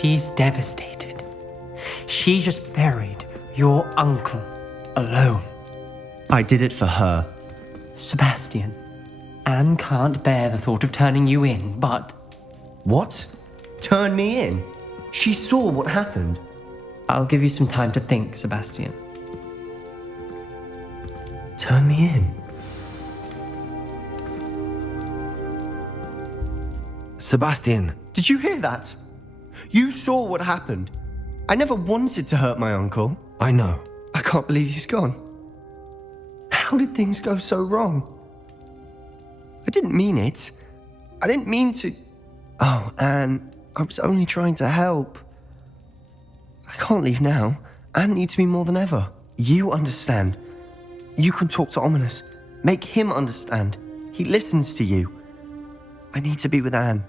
She's devastated. She just buried your uncle alone. I did it for her. Sebastian, Anne can't bear the thought of turning you in, but... What? Turn me in? She saw what happened. I'll give you some time to think, Sebastian. Turn me in? Sebastian. Did you hear that? You saw what happened. I never wanted to hurt my uncle. I know. I can't believe he's gone. How did things go so wrong? I didn't mean it. I didn't mean to... Oh, Anne, I was only trying to help. I can't leave now. Anne needs me more than ever. You understand. You can talk to Ominous. Make him understand. He listens to you. I need to be with Anne.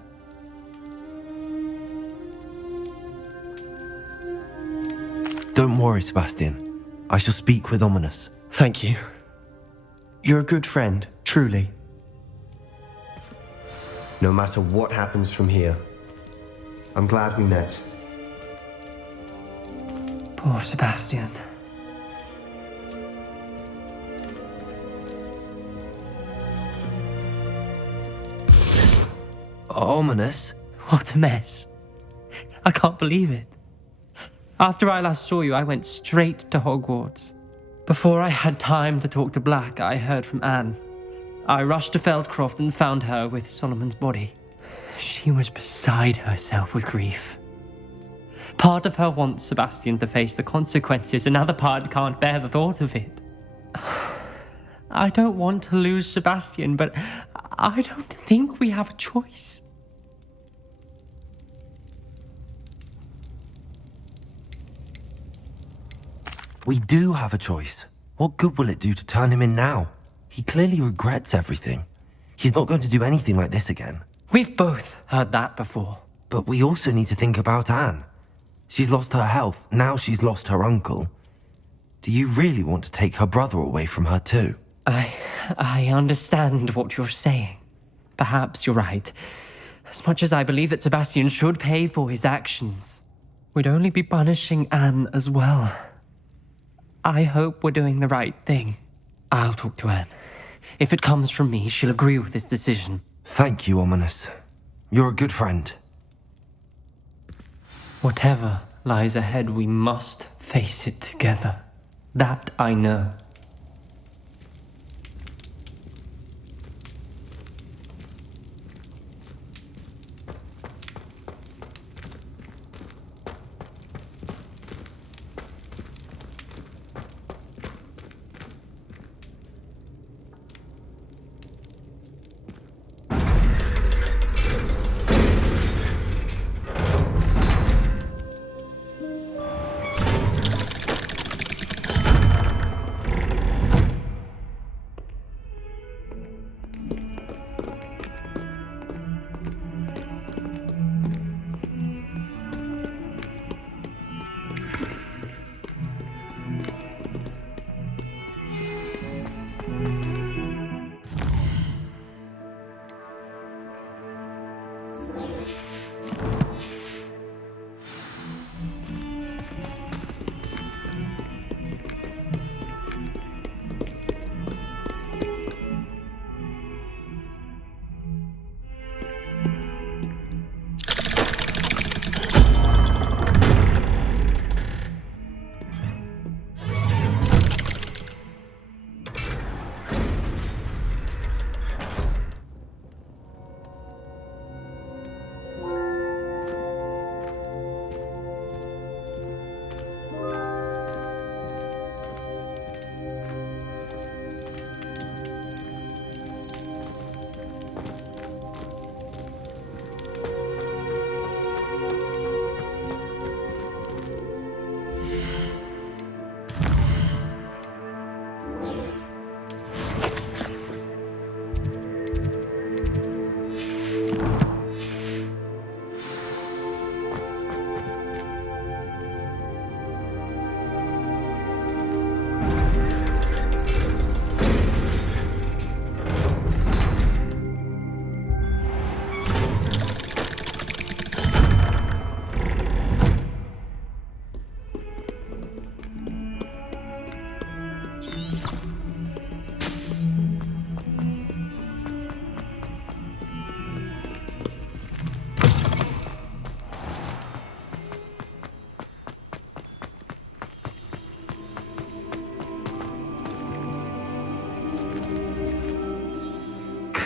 Don't worry, Sebastian. I shall speak with Ominous. Thank you. You're a good friend, truly. No matter what happens from here, I'm glad we met. Poor Sebastian. Ominous? What a mess. I can't believe it. After I last saw you, I went straight to Hogwarts. Before I had time to talk to Black, I heard from Anne. I rushed to Feldcroft and found her with Solomon's body. She was beside herself with grief. Part of her wants Sebastian to face the consequences, another part can't bear the thought of it. I don't want to lose Sebastian, but I don't think we have a choice. We do have a choice. What good will it do to turn him in now? He clearly regrets everything. He's not going to do anything like this again. We've both heard that before. But we also need to think about Anne. She's lost her health, now she's lost her uncle. Do you really want to take her brother away from her too? I understand what you're saying. Perhaps you're right. As much as I believe that Sebastian should pay for his actions, we'd only be punishing Anne as well. I hope we're doing the right thing. I'll talk to Anne. If it comes from me, she'll agree with this decision. Thank you, Ominous. You're a good friend. Whatever lies ahead, we must face it together. That I know.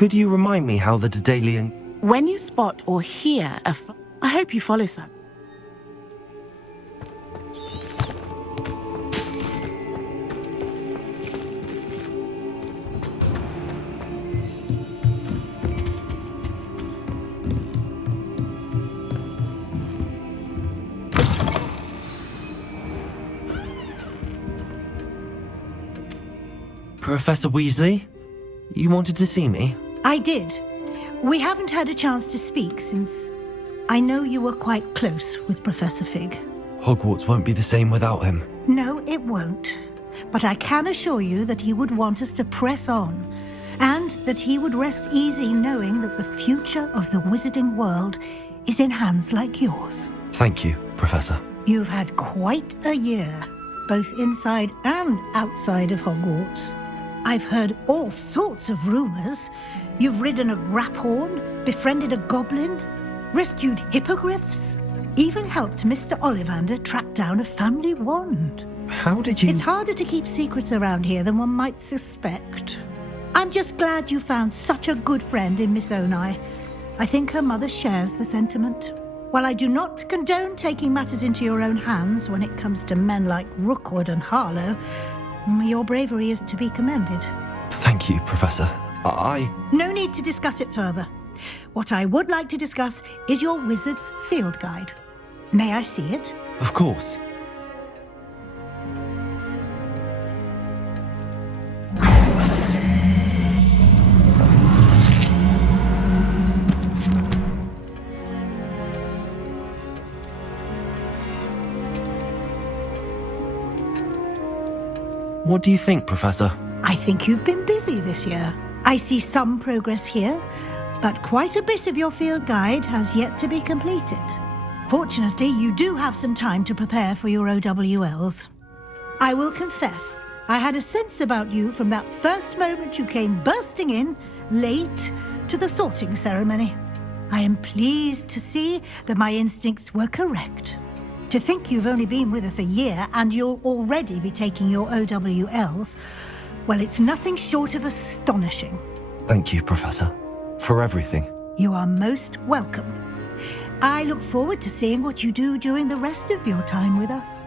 Could you remind me how the Dedalian... When you spot or hear I hope you follow some. Professor Weasley? You wanted to see me? I did. We haven't had a chance to speak since I know you were quite close with Professor Fig. Hogwarts won't be the same without him. No, it won't. But I can assure you that he would want us to press on, and that he would rest easy knowing that the future of the wizarding world is in hands like yours. Thank you, Professor. You've had quite a year, both inside and outside of Hogwarts. I've heard all sorts of rumors. You've ridden a graphorn, befriended a goblin, rescued hippogriffs, even helped Mr. Ollivander track down a family wand. How did you... It's harder to keep secrets around here than one might suspect. I'm just glad you found such a good friend in Miss Onai. I think her mother shares the sentiment. While I do not condone taking matters into your own hands when it comes to men like Rookwood and Harlow, your bravery is to be commended. Thank you, Professor. No need to discuss it further. What I would like to discuss is your wizard's field guide. May I see it? Of course. What do you think, Professor? I think you've been busy this year. I see some progress here, but quite a bit of your field guide has yet to be completed. Fortunately, you do have some time to prepare for your OWLs. I will confess, I had a sense about you from that first moment you came bursting in, late, to the sorting ceremony. I am pleased to see that my instincts were correct. To think you've only been with us a year and you'll already be taking your OWLs, well, it's nothing short of astonishing. Thank you, Professor, for everything. You are most welcome. I look forward to seeing what you do during the rest of your time with us.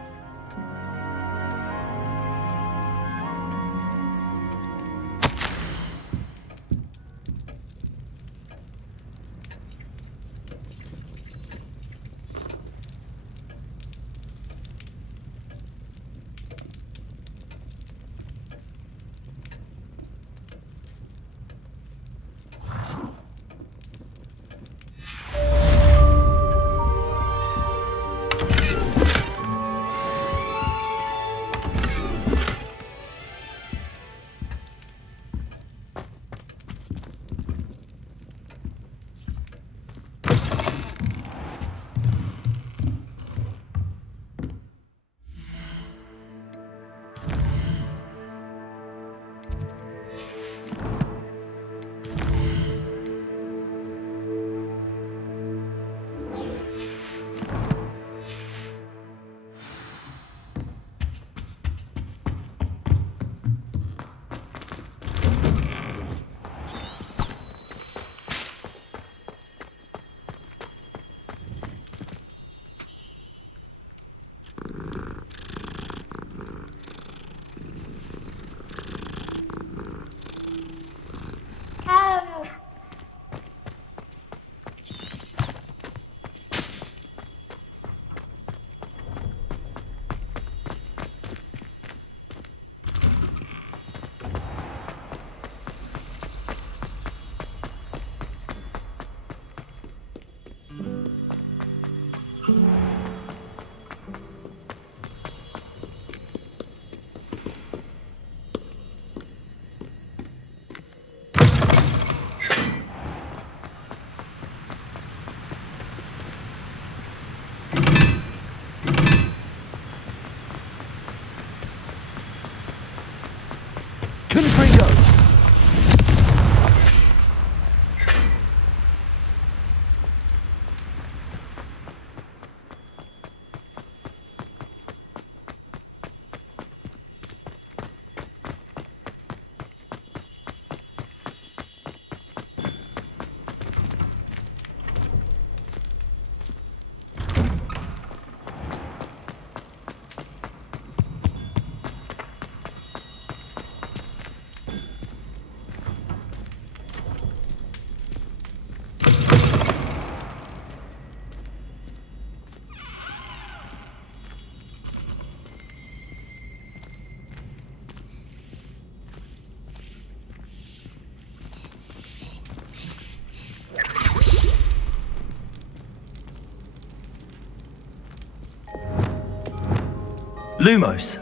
Lumos.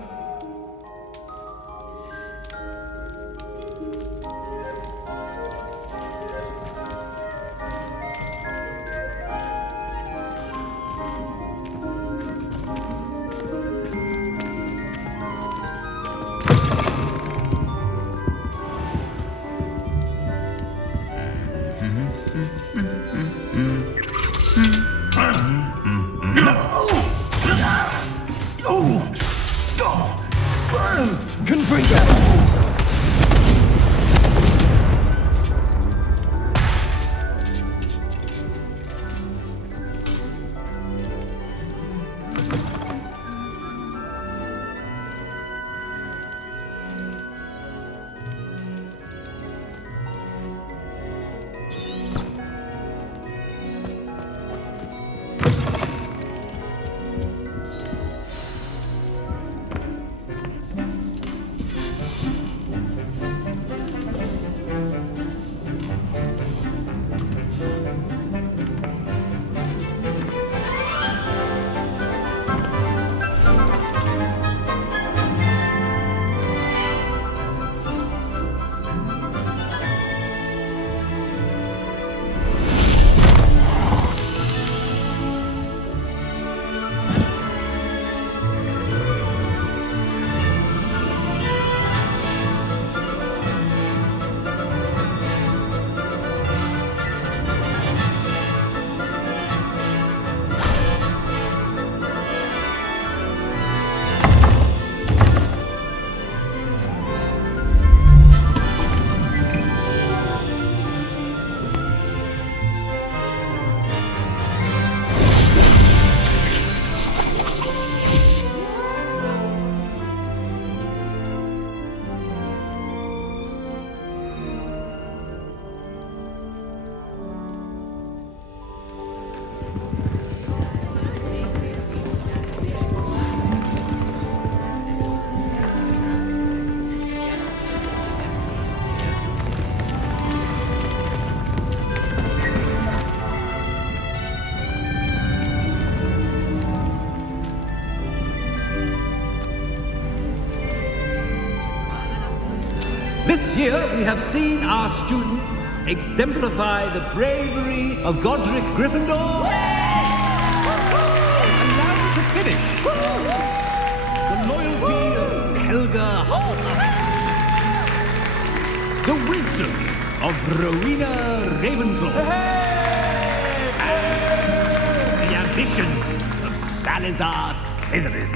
This year, we have seen our students exemplify the bravery of Godric Gryffindor. And now to finish, the loyalty of Helga Hufflepuff. The wisdom of Rowena Ravenclaw. And the ambition of Salazar Slytherin.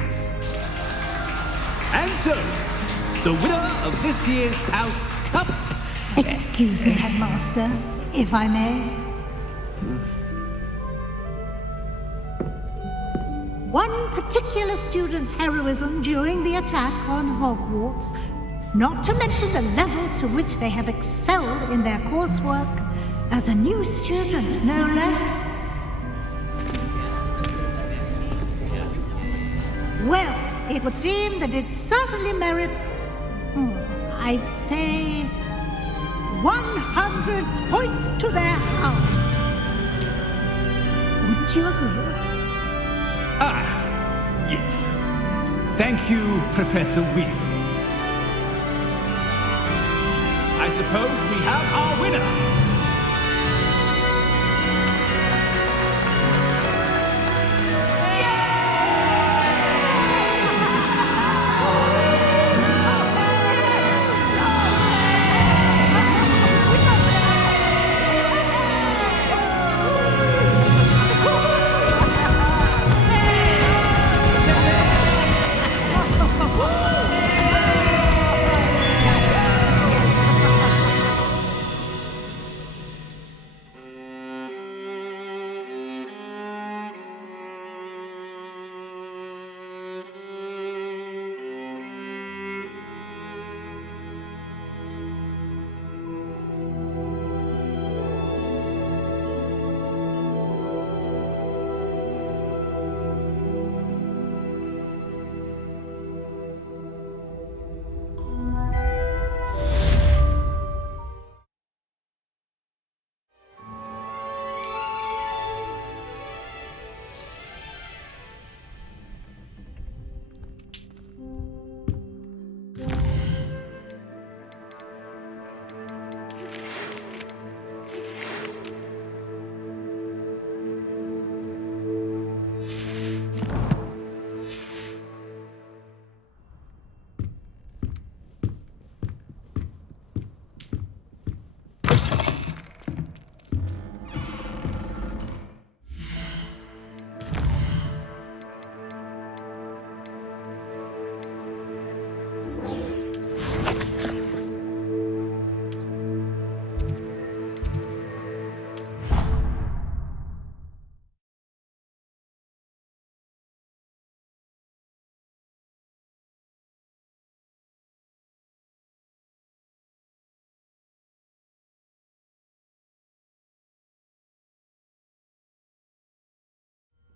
And so, the winner of this year's House Cup. Excuse me, Headmaster, if I may. One particular student's heroism during the attack on Hogwarts, not to mention the level to which they have excelled in their coursework, as a new student, no less. Well, it would seem that it certainly merits, I'd say, 100 points to their house. Wouldn't you agree? Ah, yes. Thank you, Professor Weasley. I suppose we have our winner.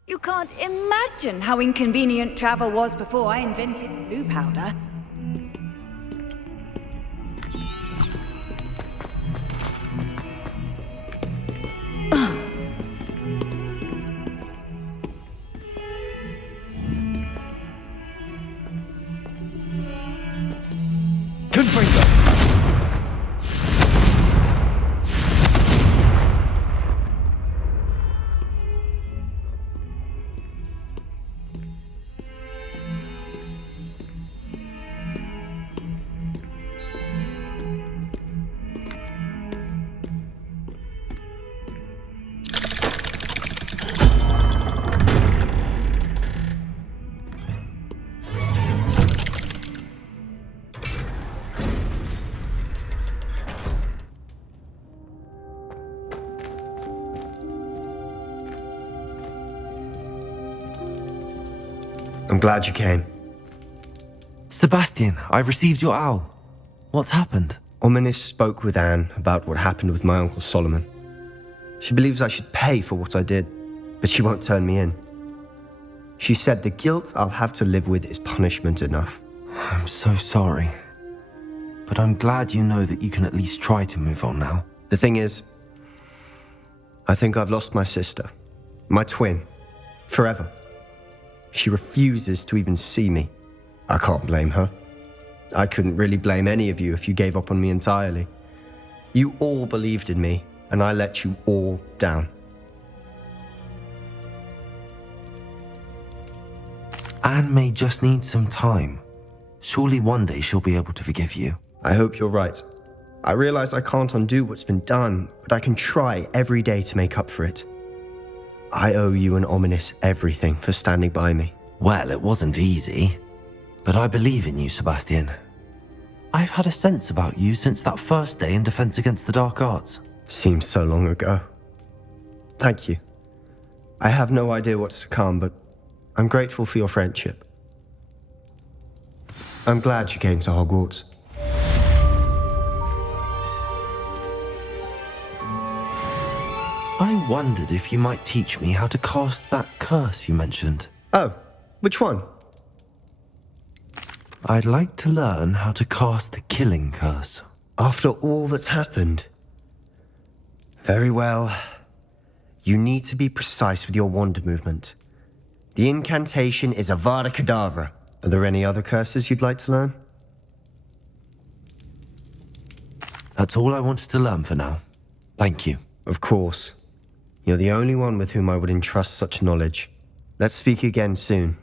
You can't imagine how inconvenient travel was before I invented blue powder. Confringo! I'm glad you came. Sebastian, I received your owl. What's happened? Ominis spoke with Anne about what happened with my Uncle Solomon. She believes I should pay for what I did, but she won't turn me in. She said the guilt I'll have to live with is punishment enough. I'm so sorry. But I'm glad you know that you can at least try to move on now. The thing is, I think I've lost my sister, my twin, forever. She refuses to even see me. I can't blame her. I couldn't really blame any of you if you gave up on me entirely. You all believed in me, and I let you all down. Anne may just need some time. Surely one day she'll be able to forgive you. I hope you're right. I realize I can't undo what's been done, but I can try every day to make up for it. I owe you and Ominis everything for standing by me. Well, it wasn't easy, but I believe in you, Sebastian. I've had a sense about you since that first day in Defense Against the Dark Arts. Seems so long ago. Thank you. I have no idea what's to come, but I'm grateful for your friendship. I'm glad you came to Hogwarts. I wondered if you might teach me how to cast that curse you mentioned. Oh, which one? I'd like to learn how to cast the killing curse. After all that's happened? Very well. You need to be precise with your wand movement. The incantation is Avada Kedavra. Are there any other curses you'd like to learn? That's all I wanted to learn for now. Thank you. Of course. You're the only one with whom I would entrust such knowledge. Let's speak again soon.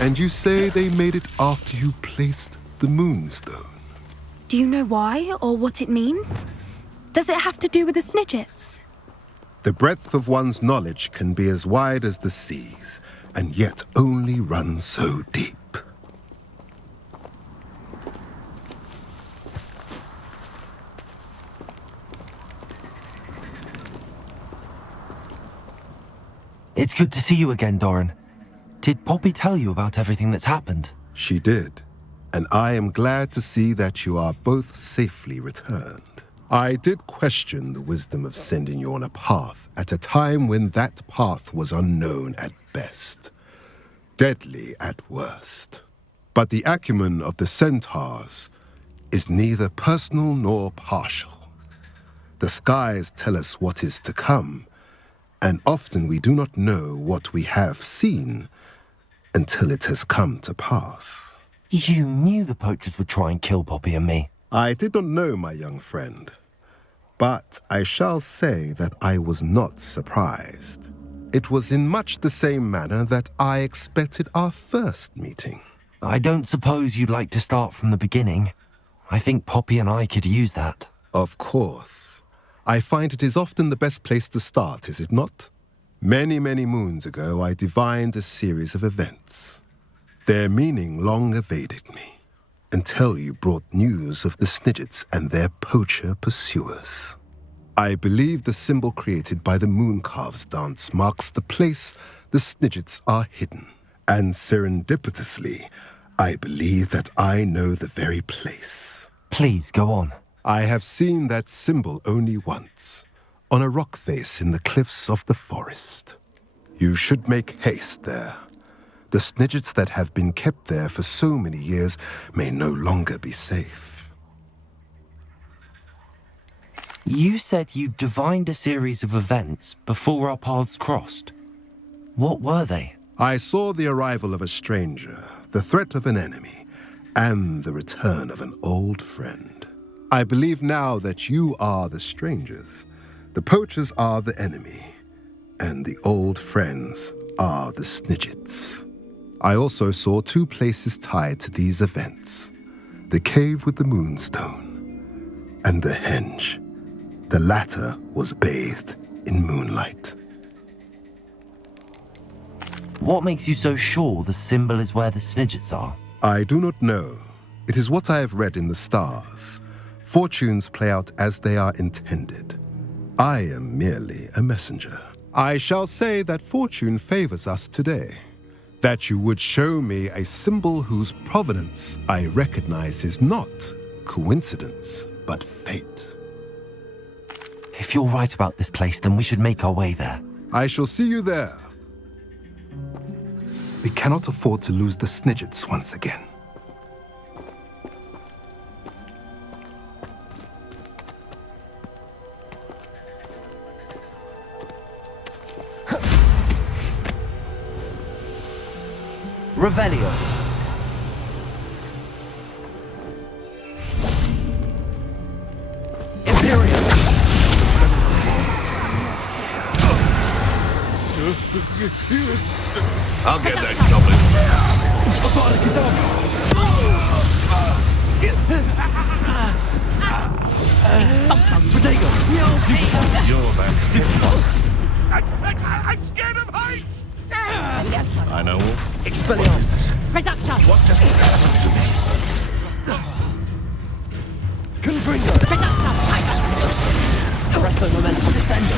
And you say they made it after you placed the moonstone? Do you know why or what it means? Does it have to do with the Snidgets? The breadth of one's knowledge can be as wide as the seas, and yet only run so deep. It's good to see you again, Doran. Did Poppy tell you about everything that's happened? She did, and I am glad to see that you are both safely returned. I did question the wisdom of sending you on a path at a time when that path was unknown at best, deadly at worst. But the acumen of the centaurs is neither personal nor partial. The skies tell us what is to come, and often we do not know what we have seen until it has come to pass. You knew the poachers would try and kill Poppy and me. I did not know, my young friend, but I shall say that I was not surprised. It was in much the same manner that I expected our first meeting. I don't suppose you'd like to start from the beginning. I think Poppy and I could use that. Of course. I find it is often the best place to start, is it not? Many, many moons ago, I divined a series of events. Their meaning long evaded me, until you brought news of the Snidgets and their poacher pursuers. I believe the symbol created by the Mooncalves dance marks the place the Snidgets are hidden. And serendipitously, I believe that I know the very place. Please, go on. I have seen that symbol only once, on a rock face in the cliffs of the forest. You should make haste there. The Snidgets that have been kept there for so many years may no longer be safe. You said you divined a series of events before our paths crossed. What were they? I saw the arrival of a stranger, the threat of an enemy, and the return of an old friend. I believe now that you are the strangers, the poachers are the enemy, and the old friends are the Snidgets. I also saw two places tied to these events, the cave with the moonstone and the henge. The latter was bathed in moonlight. What makes you so sure the symbol is where the Snidgets are? I do not know. It is what I have read in the stars. Fortunes play out as they are intended. I am merely a messenger. I shall say that fortune favors us today. That you would show me a symbol whose provenance I recognize is not coincidence, but fate. If you're right about this place, then we should make our way there. I shall see you there. We cannot afford to lose the Snidgets once again. Revelio. Imperial. I'll get that goblin. You're that. I'm scared of heights. I know. Expelliarmus. What just happened to me? Confringo. Arresto momentum descendo.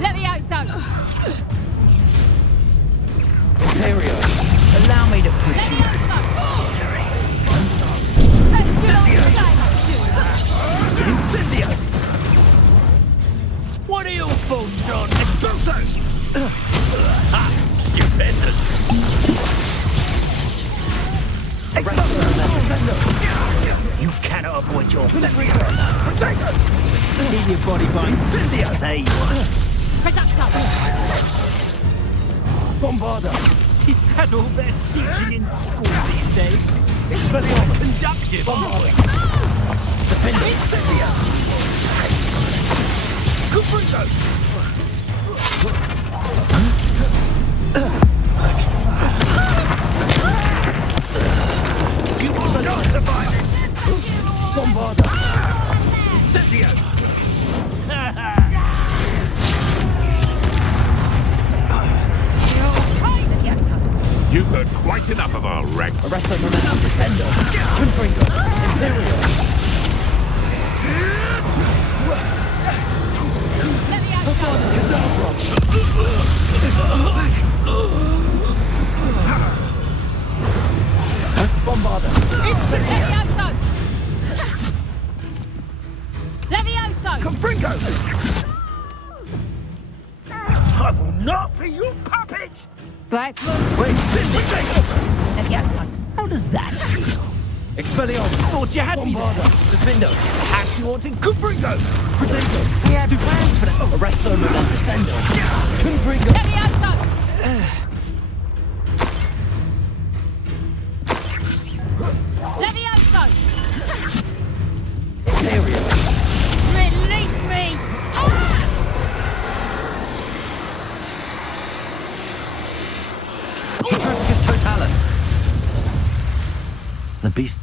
Let me out, son. Imperio. Allow me to put you in misery. Incendio. What are your thoughts on Expulso? Stupendous. You cannot avoid your fate. Keep your body by Incendio. Say Bombarda. is that all they're teaching in school these days? Expelliarmus. Conductive. Bombarda. Defender. Incendio. Confringo. You will not survive it. Bombarda. Incendio. You've heard quite enough of our ranks. Arresto momentum descendo. Confringo. Imperial. Bombarder! Levioso! Levioso! Confringo! I will not be your puppet! Blackfoot! Wait, Potato! Levioso! How does that feel? Expelliarmus! Thought you had me there! Defender! Perhaps you wanted Confringo! Potato! We had plans for that! Arrest them and Descendo! Confringo! Levioso! Levioso! Area! Release me! Tropicus totalis. The beast.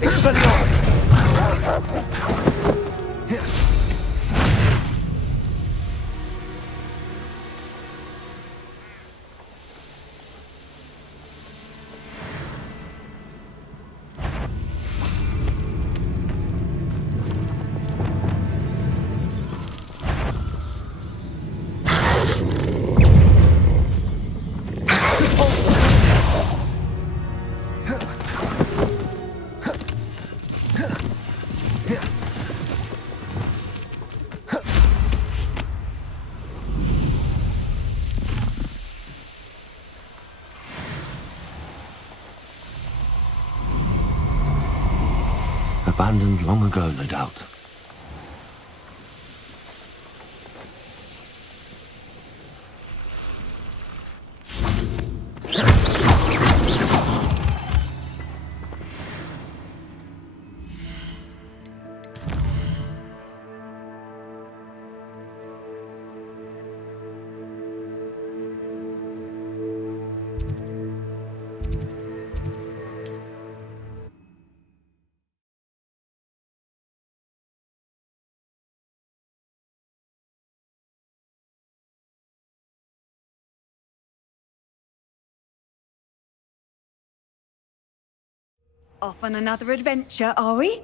Expelliarmus! Abandoned long ago, no doubt. Off on another adventure, are we?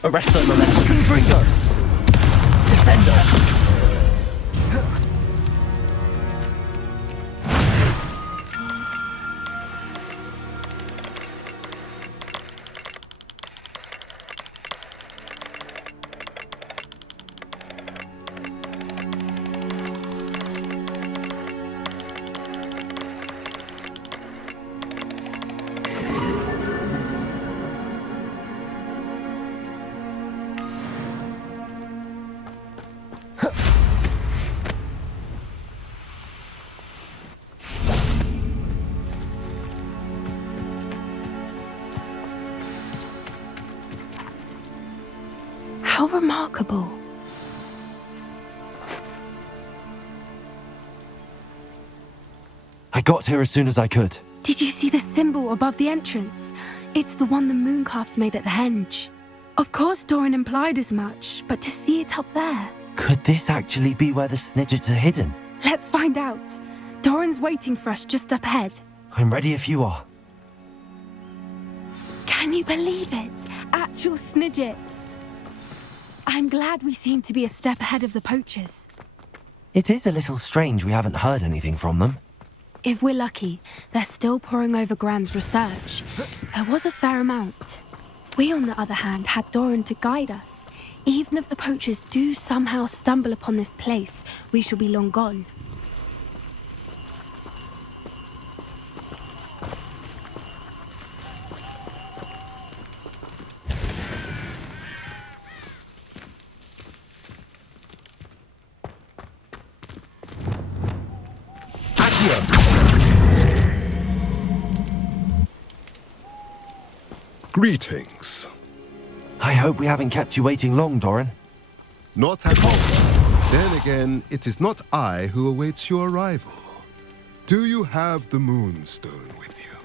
Arresto Momentum! Confringo! Descendo! How remarkable. I got here as soon as I could. Did you see the symbol above the entrance? It's the one the mooncalfs made at the henge. Of course Doran implied as much, but to see it up there... Could this actually be where the snidgets are hidden? Let's find out. Doran's waiting for us just up ahead. I'm ready if you are. Can you believe it? Actual snidgets. I'm glad we seem to be a step ahead of the poachers. It is a little strange we haven't heard anything from them. If we're lucky, they're still poring over Gran's research. There was a fair amount. We, on the other hand, had Doran to guide us. Even if the poachers do somehow stumble upon this place, we shall be long gone. Greetings. I hope we haven't kept you waiting long, Doran. Not at all. Then again, it is not I who awaits your arrival. Do you have the Moonstone with you?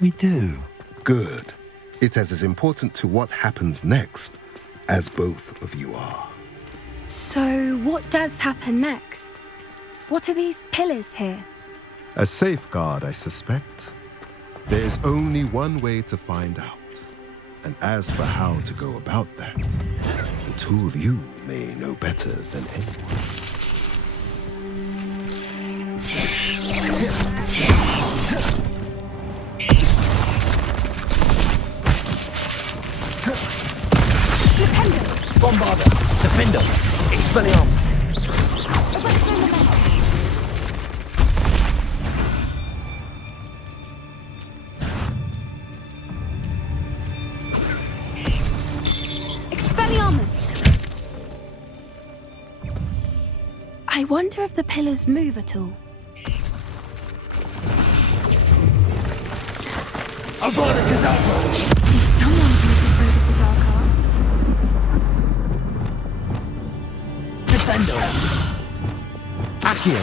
We do. Good. It is as important to what happens next as both of you are. So, what does happen next? What are these pillars here? A safeguard, I suspect. There is only one way to find out. And as for how to go about that, the two of you may know better than anyone. Bombarda! Defender! Expelliarmus! I wonder if the pillars move at all. Avada Kedavra! Someone's not afraid of the dark arts. Descendo! Accio!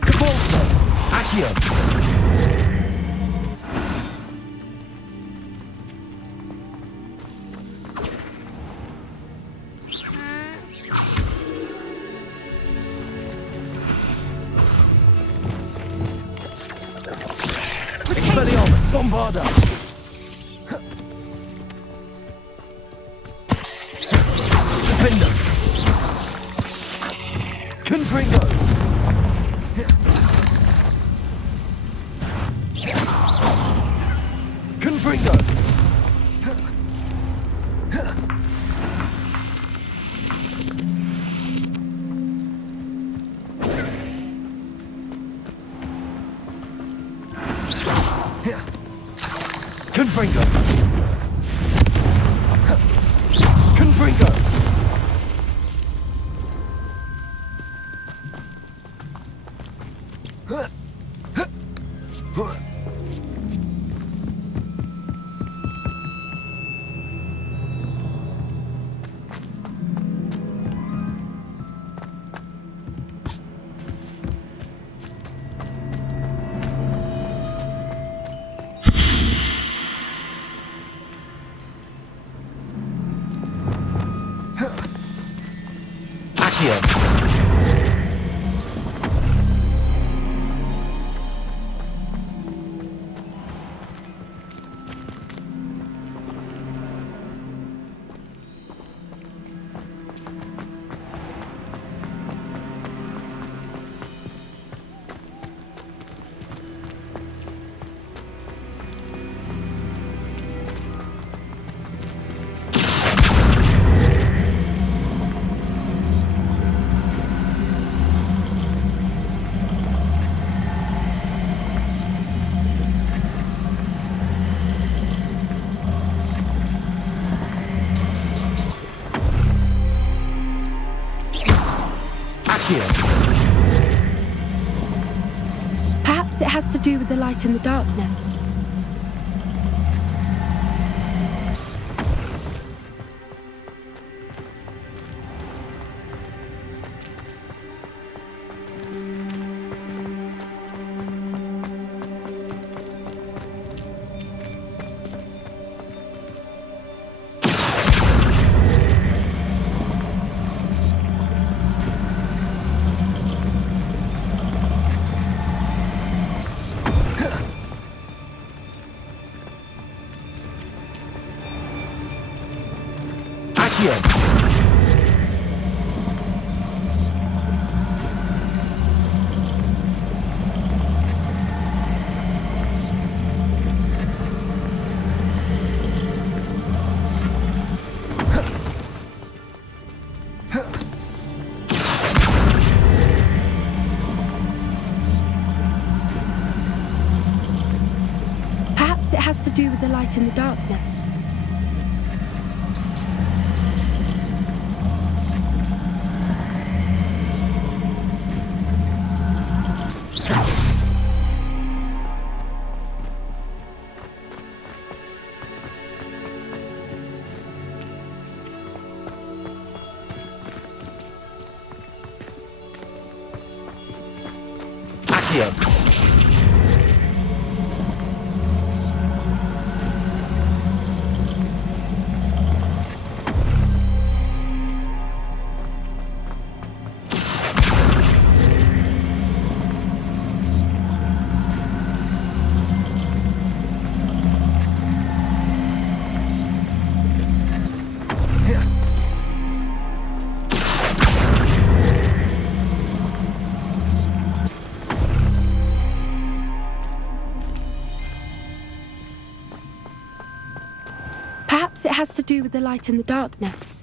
Cabalso! Accio! Expelliarmus! Bombarda! Defender! Confringo! Confringo! Confringo! Confringo! Perhaps it has to do with the light in the darkness. Perhaps it has to do with the light in the darkness. Perhaps it has to do with the light in the darkness.